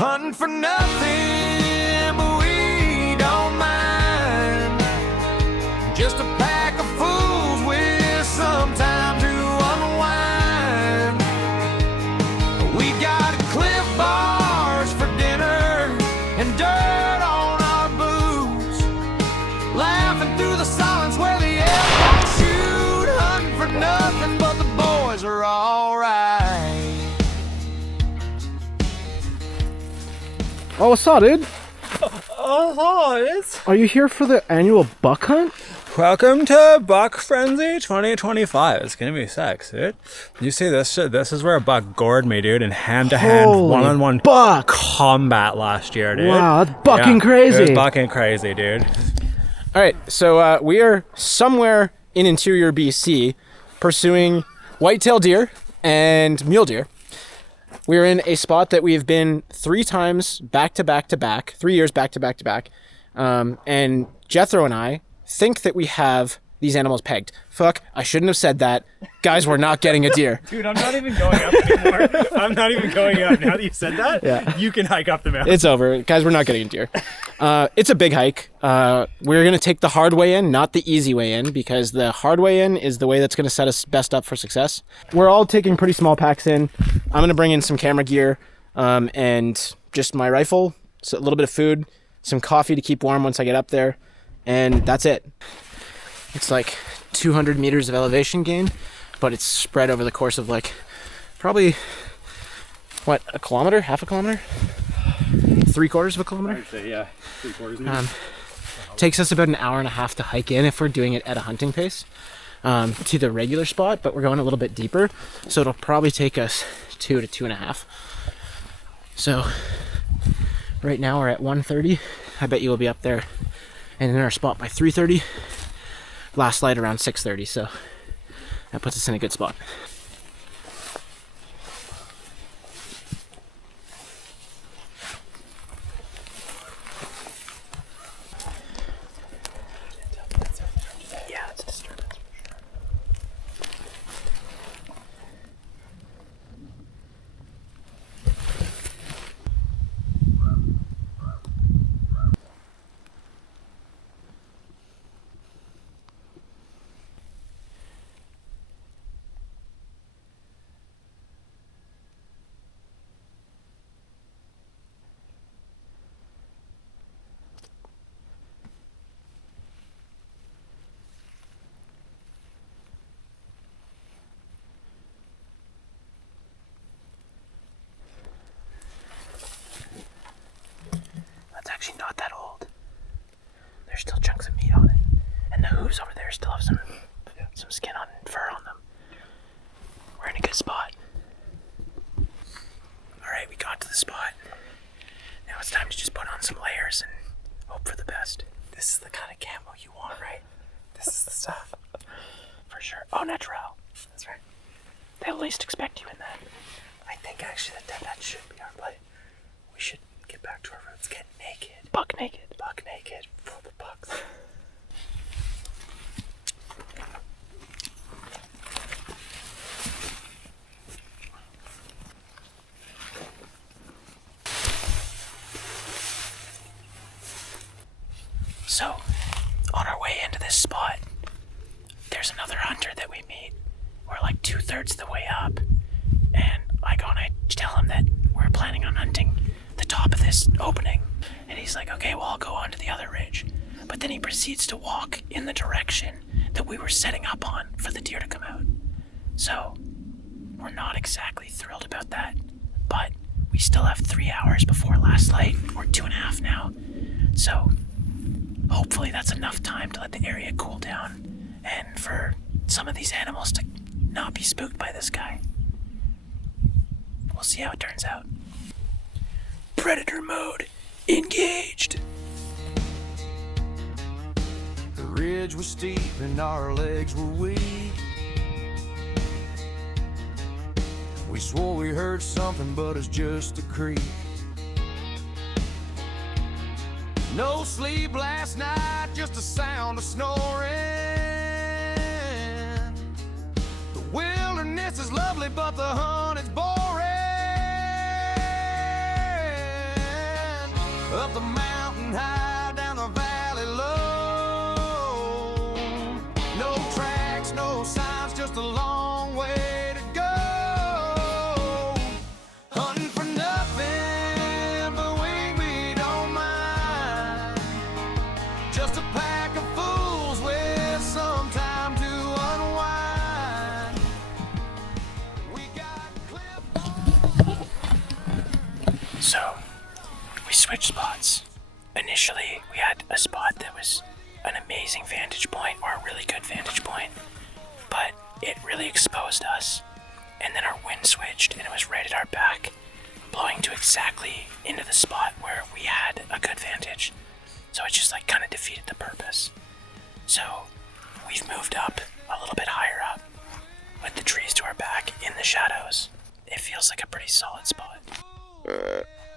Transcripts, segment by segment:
Hunting for nothing, but we don't mind. Just a pack of fools with some time to unwind. We got Cliff bars for dinner and dirt on our boots. Laughing through the silence where the air won't shoot. Hunting for nothing, but the boys are alright. Oh, what's up, dude? Oh, Are you here for the annual buck hunt? welcome to Buck Frenzy 2025. It's gonna be sex, dude. You see this shit? This is where a buck gored me, dude, in hand-to-hand, Holy one-on-one buck combat last year, dude. Wow, that's bucking crazy. It was bucking crazy, dude. All right, so we are somewhere in interior BC pursuing whitetail deer and mule deer. We're in a spot that we've been 3 times back to back to back, 3 years back to back to back. And Jethro and I think that we have these animals pegged. Fuck, I shouldn't have said that. Guys, we're not getting a deer. Dude, I'm not even going up anymore. I'm not even going up. Now that you said that, Yeah. you can hike up the mountain. It's over. Guys, we're not getting a deer. It's a big hike. We're going to take the hard way in, not the easy way in, because the hard way in is the way that's going to set us best up for success. We're all taking pretty small packs in. I'm going to bring in some camera gear and just my rifle, so a little bit of food, some coffee to keep warm once I get up there, and that's it. It's like 200 meters of elevation gain, but it's spread over the course of like probably, what, a kilometer? Half a kilometer? 3/4 of a kilometer? Yeah, 3/4. Takes us about an hour and a half to hike in if we're doing it at a hunting pace to the regular spot, but we're going a little bit deeper, so it'll probably take us 2 to 2.5. So right now we're at 1:30. I bet you will be up there and in our spot by 3:30. Last light around 6:30, so that puts us in a good spot. Yeah, it's a disturbance for sure. Actually not that old. There's still chunks of meat on it, and the hooves over there still have some skin on and fur on them. We're in a good spot. All right, we got to the spot. Now it's time to just put on some layers and hope for the best. This is the kind of camo you want, right? This is the stuff. For sure. Oh, natural. That's right. They'll at least expect you in that. I think actually that should be our play. We should get back to our roots, get naked. Buck naked. Buck naked for the bucks. So, on our way into this spot, there's another hunter that we meet. We're like 2/3 the way up, and I go and I tell him that we're planning on hunting the top of this opening, and he's like, okay, well, I'll go on to the other ridge. But then he proceeds to walk in the direction that we were setting up on for the deer to come out. So we're not exactly thrilled about that, but we still have 3 hours before last light, or 2.5 now. So hopefully that's enough time to let the area cool down and for some of these animals to not be spooked by this guy. We'll see how it turns out. Predator mode engaged. The ridge was steep and our legs were weak. We swore we heard something, but it's just a creak. No sleep last night, just a sound of snoring. The wilderness is lovely, but the hunt is boring. Up the mountain high, down the valley low. No tracks, no signs, just a long way to go. Hunting for nothing but we don't mind. Just a pack of fools with some time to unwind. We got cliff. So, we switched spots. Initially, we had a spot that was an amazing vantage point, or a really good vantage point, but it really exposed us. And then our wind switched, and it was right at our back, blowing to exactly into the spot where we had a good vantage. So it just like kind of defeated the purpose. So we've moved up a little bit higher up with the trees to our back in the shadows. It feels like a pretty solid spot.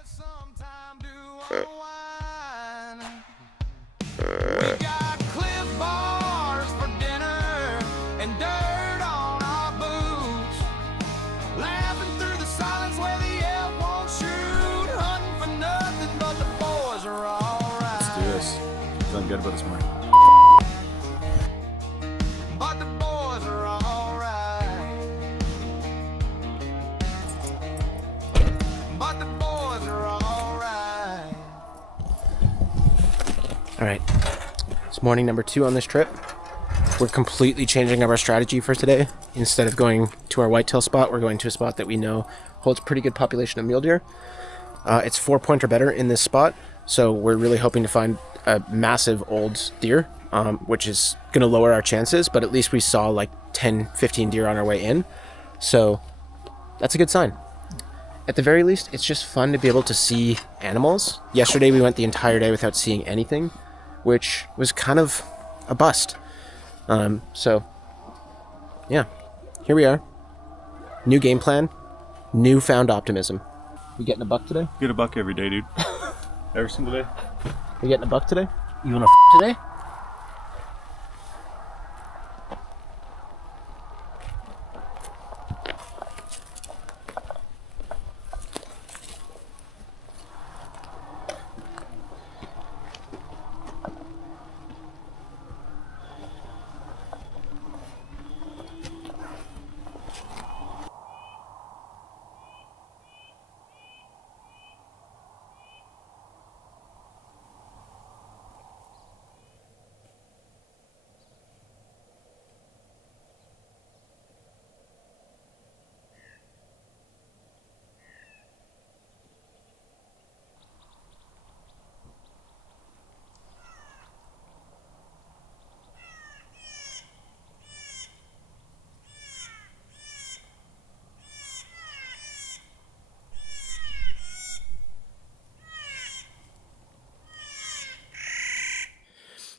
Some time to unwind. We got Cliff Bars for dinner and dirt on our boots. Laughing through the silence where the elk won't shoot. Hunting for nothing but the boys are alright. Let's do this. Feeling good about this morning. But the boys are alright. But the boys are alright. All right, it's morning number 2 on this trip. We're completely changing up our strategy for today. Instead of going to our whitetail spot, we're going to a spot that we know holds pretty good population of mule deer. It's 4-point or better in this spot, so we're really hoping to find a massive old deer, which is going to lower our chances, but at least we saw like 10, 15 deer on our way in, so that's a good sign. At the very least, it's just fun to be able to see animals. Yesterday we went the entire day without seeing anything, which was kind of a bust. So, yeah, here we are. New game plan, newfound optimism. You getting a buck today? Get a buck every day, dude. Every single day. You getting a buck today? You want today?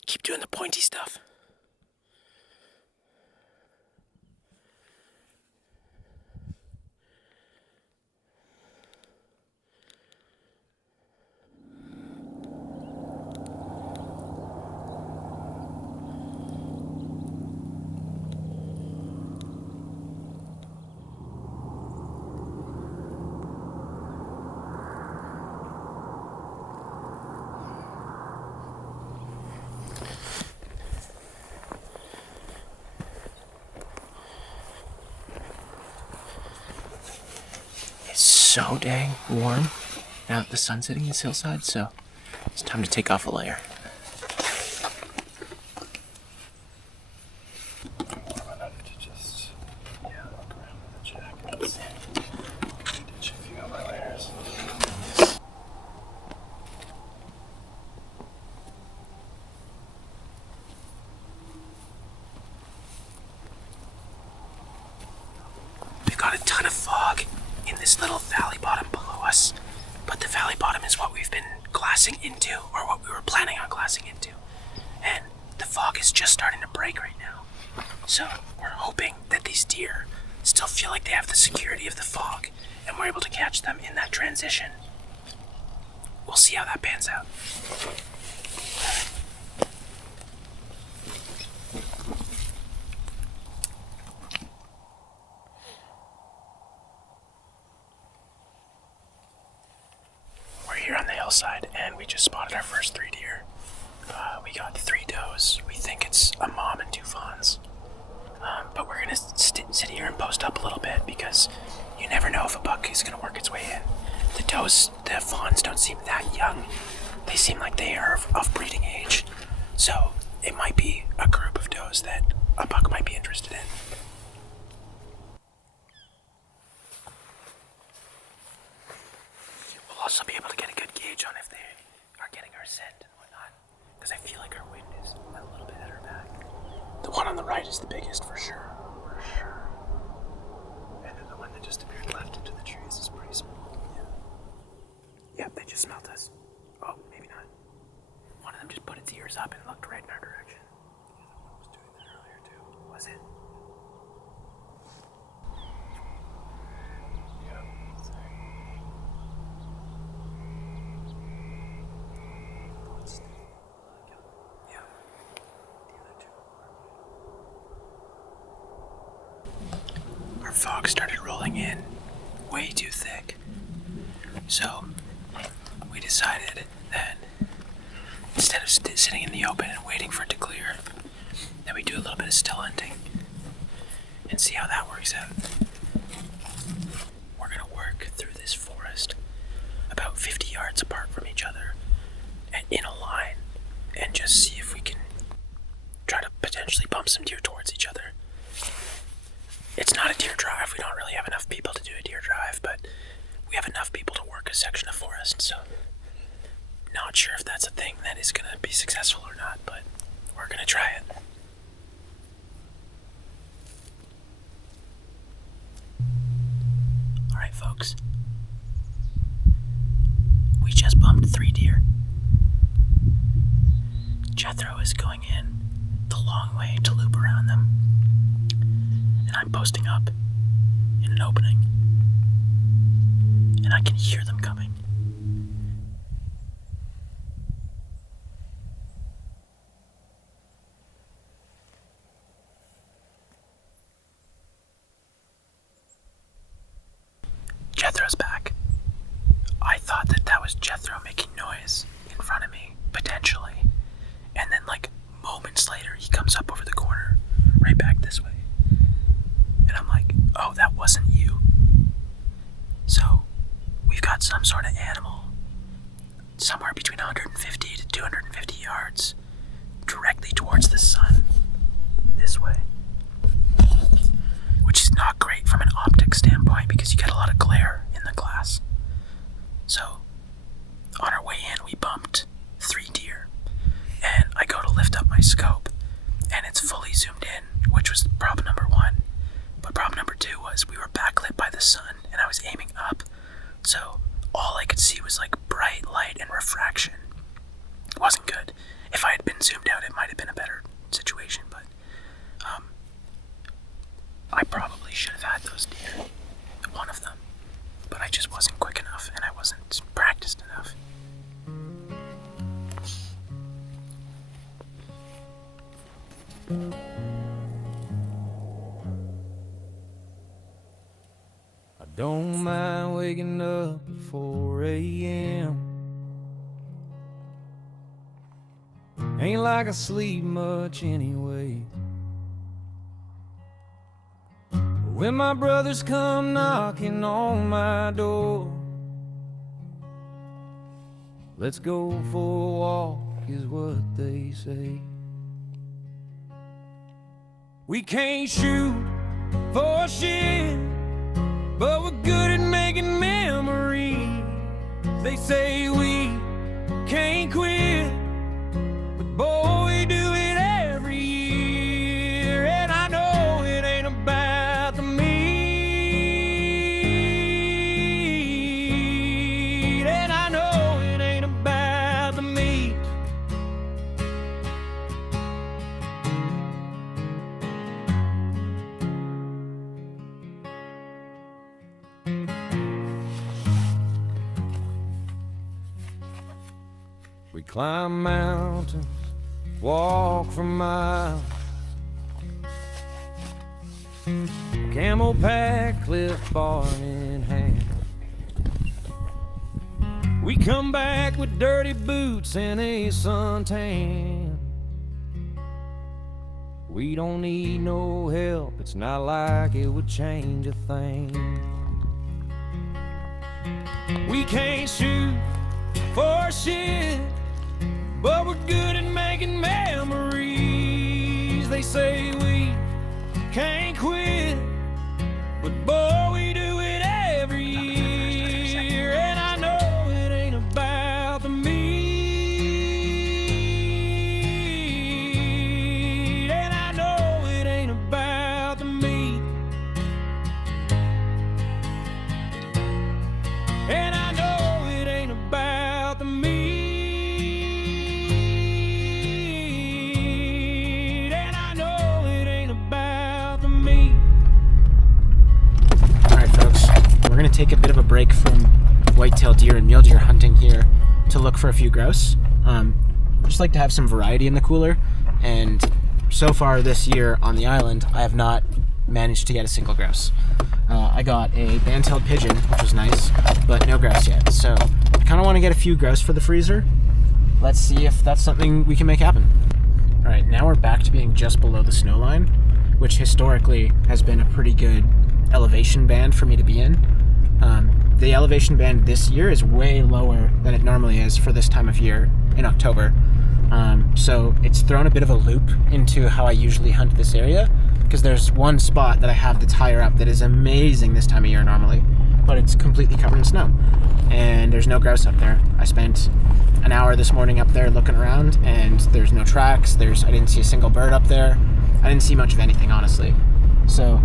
Keep doing the pointy stuff. So dang warm now that the sun's hitting this hillside, so it's time to take off a layer. We've got a ton of fog in this little valley bottom below us, but the valley bottom is what we've been glassing into, or what we were planning on glassing into, and the fog is just starting to break right now. So we're hoping that these deer still feel like they have the security of the fog, and we're able to catch them in that transition. We'll see how that pans out. We're here on the hillside, and we just spotted our first 3 deer. We got 3 does. We think it's a mom and 2 fawns. But we're gonna sit here and post up a little bit because you never know if a buck is gonna work its way in. The fawns don't seem that young. They seem like they are of breeding age. So it might be a group of does that a buck might be interested in. We'll also be able to get a good gauge on if they are getting our scent and whatnot, because I feel like our wind is a little bit at our back. The one on the right is the biggest for sure. And then the one that just appeared left into the trees is pretty small. Yeah. Yep, they just smelled us. Oh, maybe not. One of them just put its ears up and looked right in our direction. The other one was doing that earlier too. Was it? Our fog started rolling in way too thick. So we decided that instead of sitting in the open and waiting for it to clear, that we do a little bit of still hunting and see how that works out. We're gonna work through this forest about 50 yards apart from each other and in a line and just see if we can try to potentially bump some deer towards each other. It's not a deer drive. We don't really have enough people to do a deer drive, but we have enough people to work a section of forest, so not sure if that's a thing that is going to be successful or not, but we're going to try it. Alright, folks. We just bumped 3 deer. Jethro is going in the long way to loop around them. And I'm posting up in an opening. And I can hear them coming. Jethro's back. I thought that was Jethro making noise in front of me, potentially. And then, like, moments later, he comes up over the corner, right back this way. And I'm like, oh, that wasn't you. So, we've got some sort of animal somewhere between 150 to 250 yards directly towards the sun this way. Which is not great from an optic standpoint because you get a lot of glare in the glass. So, on our way in, we bumped 3 deer. And I go to lift up my scope, and it's fully zoomed in, which was problem number 1. But problem number 2 was we were backlit by the sun, and I was aiming up. So all I could see was like bright light and refraction. It wasn't good. If I had been zoomed out, it might have been a better situation, but I probably should have had those deer, one of them. But I just wasn't quick enough, and I wasn't practiced enough. I don't mind waking up at 4 a.m. Ain't like I sleep much anyway. When my brothers come knocking on my door, let's go for a walk is what they say. We can't shoot for shit, but we're good at making memories. They say we can't quit, but boy, we do it every year. And I know it ain't about the meat, and I know it ain't about the meat. We climb mountains, walk for miles, camel pack, Cliff Bar in hand. We come back with dirty boots and a suntan. We don't need no help, it's not like it would change a thing. We can't shoot for shit, but we're good at making memories. They say we can't quit, but boy, we do it every year. And I know it ain't about the meat, and I know it ain't about the meat, and I know it ain't about the meat, and I know it ain't about the meat. Alright folks, we're going to take a bit of a break from whitetail deer and mule deer hunting here to look for a few grouse. Just like to have some variety in the cooler, and so far this year on the island I have not managed to get a single grouse. I got a band-tailed pigeon, which was nice, but no grouse yet. So I kind of want to get a few grouse for the freezer. Let's see if that's something we can make happen. Alright, now we're back to being just below the snow line, which historically has been a pretty good elevation band for me to be in. The elevation band this year is way lower than it normally is for this time of year in October. So it's thrown a bit of a loop into how I usually hunt this area, because there's one spot that I have that's higher up that is amazing this time of year normally, but it's completely covered in snow, and there's no grouse up there. I spent an hour this morning up there looking around, and there's no tracks. I didn't see a single bird up there. I didn't see much of anything, honestly. So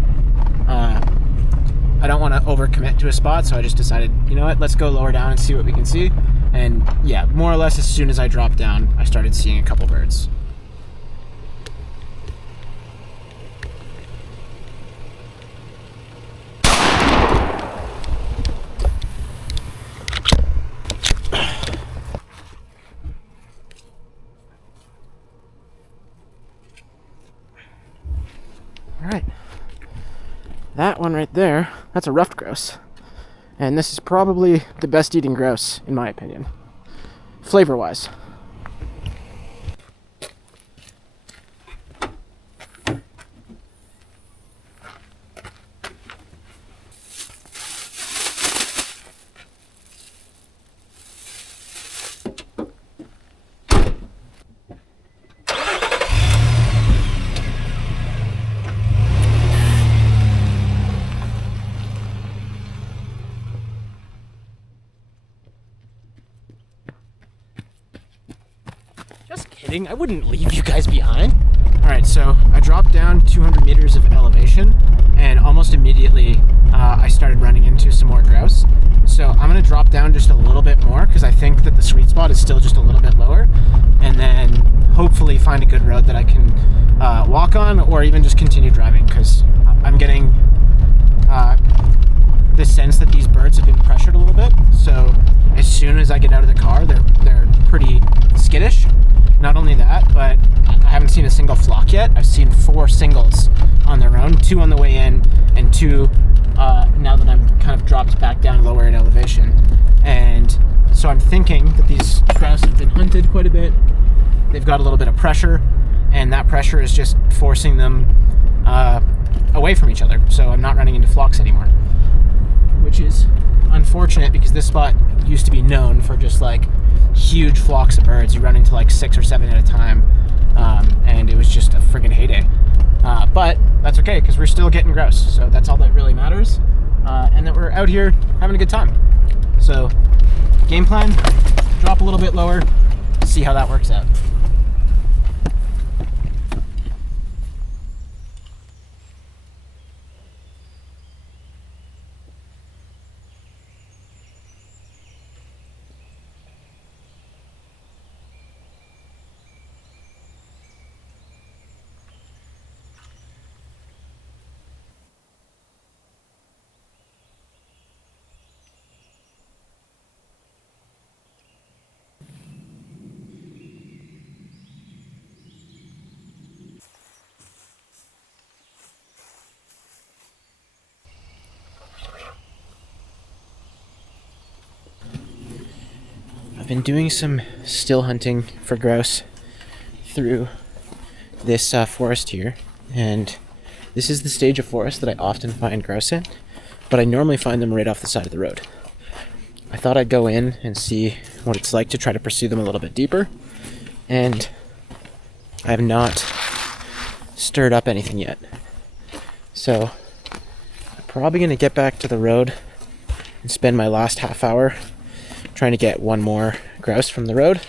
I don't want to overcommit to a spot, so I just decided, you know what, let's go lower down and see what we can see. And yeah, more or less as soon as I dropped down, I started seeing a couple birds. All right. That one right there, that's a ruffed grouse. And this is probably the best eating grouse, in my opinion, flavor-wise. Just kidding, I wouldn't leave you guys behind. Alright, so I dropped down 200 meters of elevation, and almost immediately I started running into some more grouse. So I'm going to drop down just a little bit more, because I think that the sweet spot is still just a little bit lower, and then hopefully find a good road that I can walk on, or even just continue driving, because I'm getting the sense that these birds have been pressured a little bit. So as soon as I get out of the car, they're pretty skittish. Not only that, but I haven't seen a single flock yet. I've seen 4 singles on their own, 2 on the way in, and 2 now that I'm kind of dropped back down lower in elevation. And so I'm thinking that these grouse have been hunted quite a bit. They've got a little bit of pressure, and that pressure is just forcing them away from each other. So I'm not running into flocks anymore, which is unfortunate, because this spot used to be known for just like huge flocks of birds. You run into like 6 or 7 at a time, and it was just a friggin' heyday. But that's okay, because we're still getting grouse, so that's all that really matters, and that we're out here having a good time. So game plan, drop a little bit lower, see how that works out. been doing some still hunting for grouse through this forest here, and this is the stage of forest that I often find grouse in, but I normally find them right off the side of the road. I thought I'd go in and see what it's like to try to pursue them a little bit deeper, and I have not stirred up anything yet. So I'm probably going to get back to the road and spend my last half hour trying to get one more grouse from the road.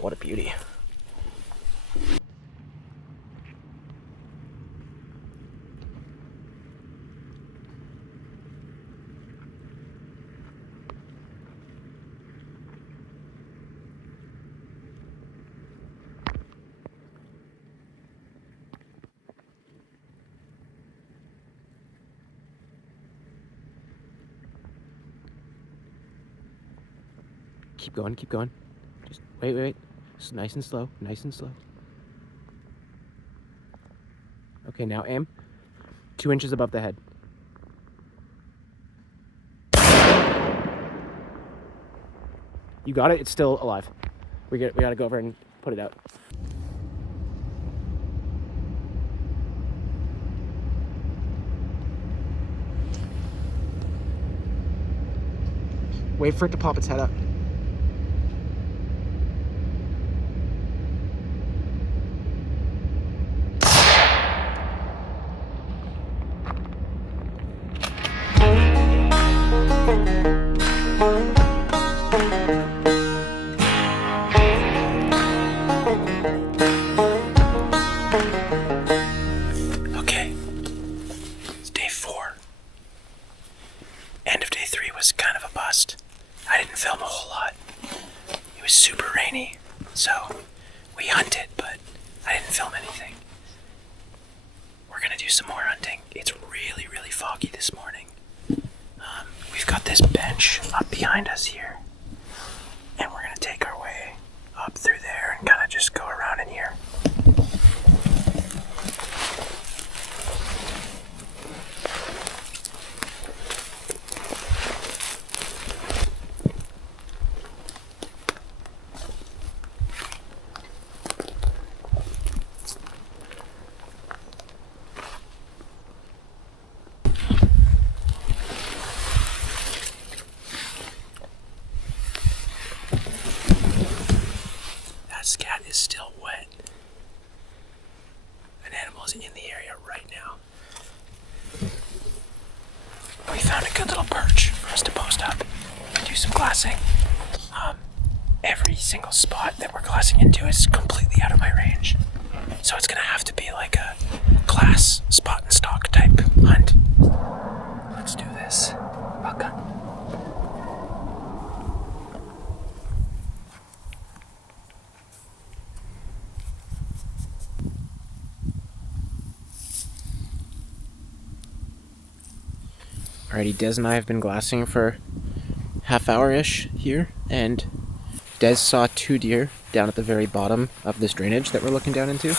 What a beauty. Keep going, keep going. Just wait. Just nice and slow, nice and slow. Okay, now aim. 2 inches above the head. You got it? It's still alive. We gotta go over and put it out. Wait for it to pop its head up. Okay, it's day 4. End of day 3 was kind of a bust. I didn't film a whole lot. It was super rainy, so we hunted, but I didn't film anything. We're gonna do some more hunting. It's really, really foggy this morning. We've got this bench up behind us here, and we're gonna take our way up through there and kind of just go around in here. Scat is still wet. An animal is in the area right now. We found a good little perch for us to post up and do some glassing. Every single spot that we're glassing into is completely out of my range. So it's gonna have to be like a glass spot and stalk type hunt. Let's do this. Okay. Alrighty, Des and I have been glassing for half hour-ish here, and Des saw 2 deer down at the very bottom of this drainage that we're looking down into.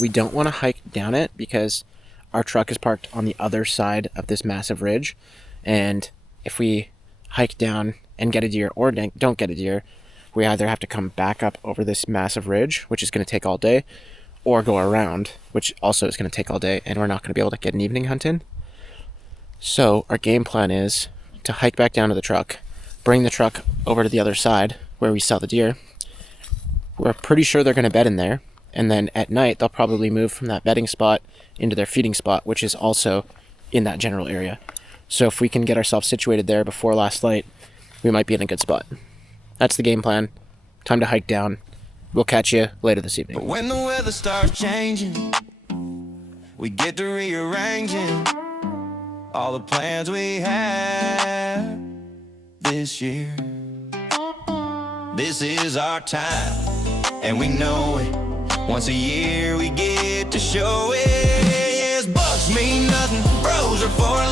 We don't want to hike down it because our truck is parked on the other side of this massive ridge. And if we hike down and get a deer or don't get a deer, we either have to come back up over this massive ridge, which is going to take all day, or go around, which also is going to take all day, and we're not going to be able to get an evening hunt in. So our game plan is to hike back down to the truck, bring the truck over to the other side where we sell the deer. We're pretty sure they're going to bed in there, and then at night they'll probably move from that bedding spot into their feeding spot, which is also in that general area. So if we can get ourselves situated there before last light, we might be in a good spot. That's the game plan. Time to hike down. We'll catch you later this evening. But when the weather starts changing, we get to rearranging all the plans we had this year. This is our time, and we know it. Once a year we get to show it. Yes, bucks mean nothing, bros are for